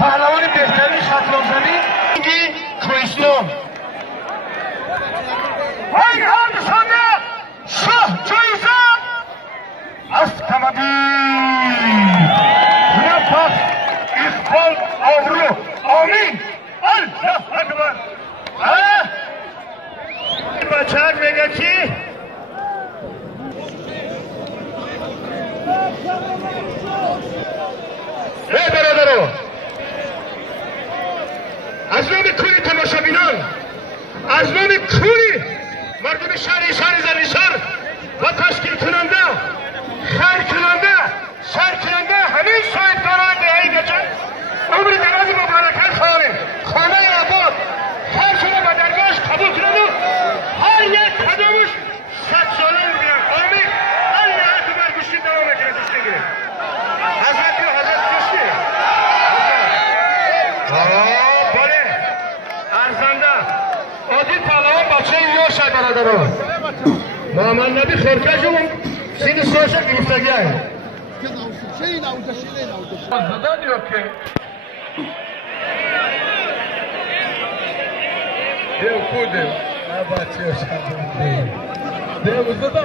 پهلوان بهترین شطرنج زمین کوهستان وای همسانه شاه جایزه از تمدید نفس اقبال آبرو آمین الله اکبر بچه‌ها میگه کی برادرو از نام کلی تماشابینان از نام کلی مردم شهر زنیشهر و تشکیل کننده خیر کننده سر کننده همین شاهدکاران دهه‌ای گذشته عمر دراز مبارکت خواهیم خانه آباد هر شما به درگاهش قبول کنند و هر یک قدمش 100 ساله میگیرن آمین الله اکبر گوشین دوام میکنه دوستین گیریم حضرت گوشی بله ارزنده عادی پهلوان بچه یوشه برادران محمد نبی خورکشون سین سوشه گرفتگی هست زده دیو که دیو کوده بچه یوشه دیو زده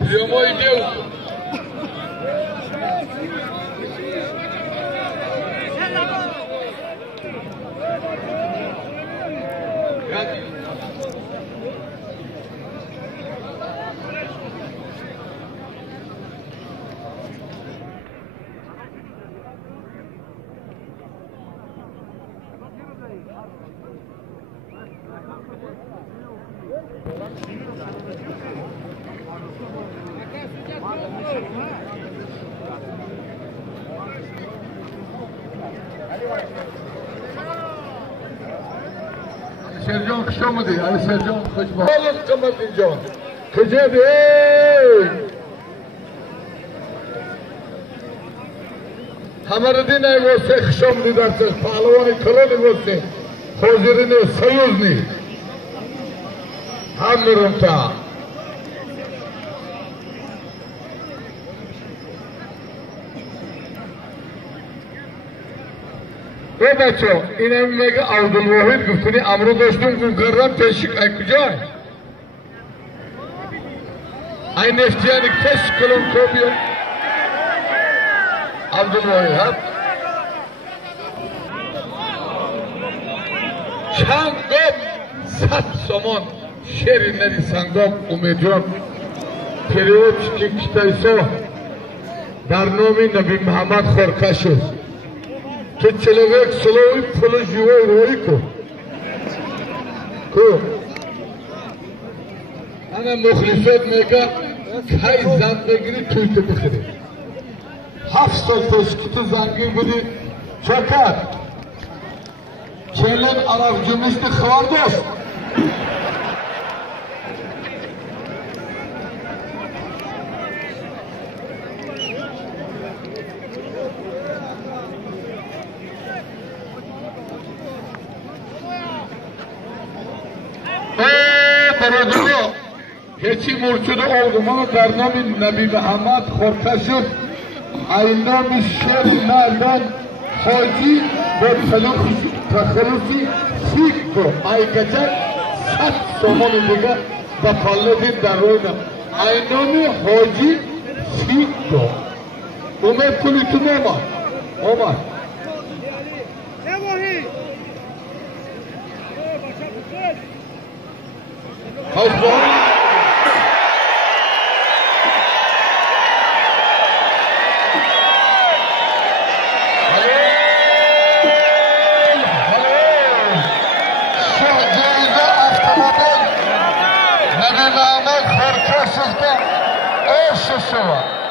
Прямой дел. سرجان خوش آمدی علی سرجان خوش با حالت قمردین جان کجا دی همردین ای واسه خوش آمدی درسش پهلوان کلانی واسه حاضرین سیوزنی هم میرونتا بچه اینم میگه عبدالواحد گفتنی امرو داشتم گرم تشک ای کجای ای نفتیانی کش کلون کو بیا عبدالواحد چند گام 100 سامان شیری ندی سنگام امیدوار پریوت که کتایسا در نام نبی محمد خورکش است که چلوک سلوی پول جوی روی کو انا مخلصات میگه کای زندگی توی تو بخری 7 سال تشکیت زنگی بودی چکر چلن عرب جمعیست خواردست برادرها هیچی مرشد آلمان در نام نبی محمد خورکشف اینام شهر مردان حاجی با تخلصی سیکو ایکچک 100 سامان دیگه با پاله دید در رویدم اینام حاجی سیکو اومد کلیتون اومد Nabí Muhammad Xorkashevga 10 شوا